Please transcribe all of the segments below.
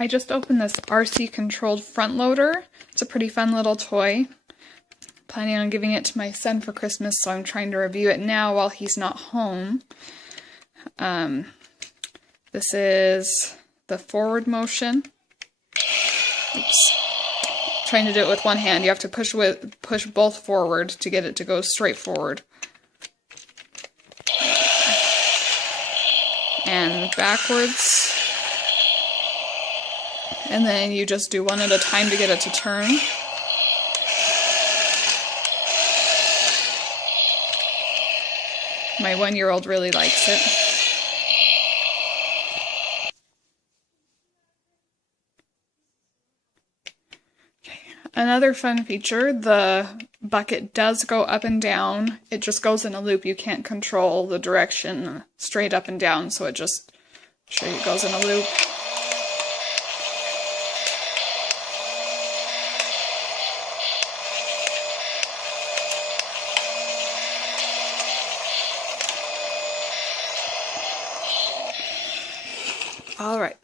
I just opened this RC controlled front loader. It's a pretty fun little toy. Planning on giving it to my son for Christmas, so I'm trying to review it now while he's not home. This is the forward motion. Oops. Trying to do it with one hand. You have to push both forward to get it to go straight forward. And backwards. And then you just do one at a time to get it to turn. My 1-year-old really likes it. Okay. Another fun feature, the bucket does go up and down. It just goes in a loop. You can't control the direction straight up and down, so it just goes in a loop. All right.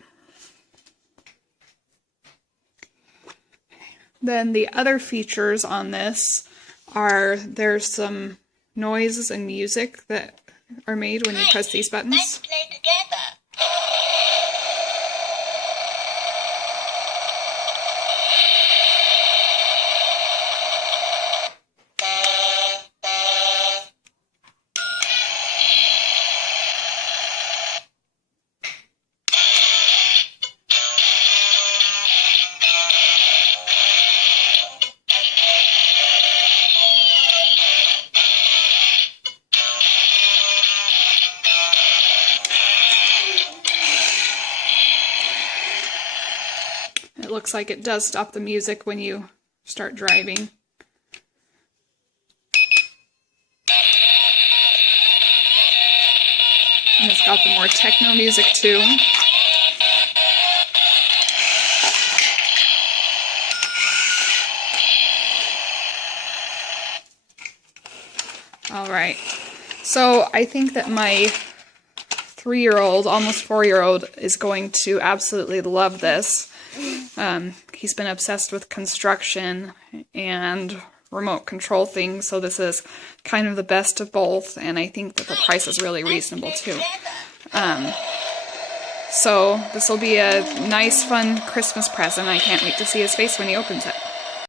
Then the other features on this are there's some noises and music that are made when you press these buttons. Let's play together. It looks like it does stop the music when you start driving. And it's got the more techno music too. All right. So I think that my 3-year-old, almost 4-year-old, is going to absolutely love this. He's been obsessed with construction and remote control things, so this is kind of the best of both, and I think that the price is really reasonable too. So this will be a nice, fun Christmas present. I can't wait to see his face when he opens it.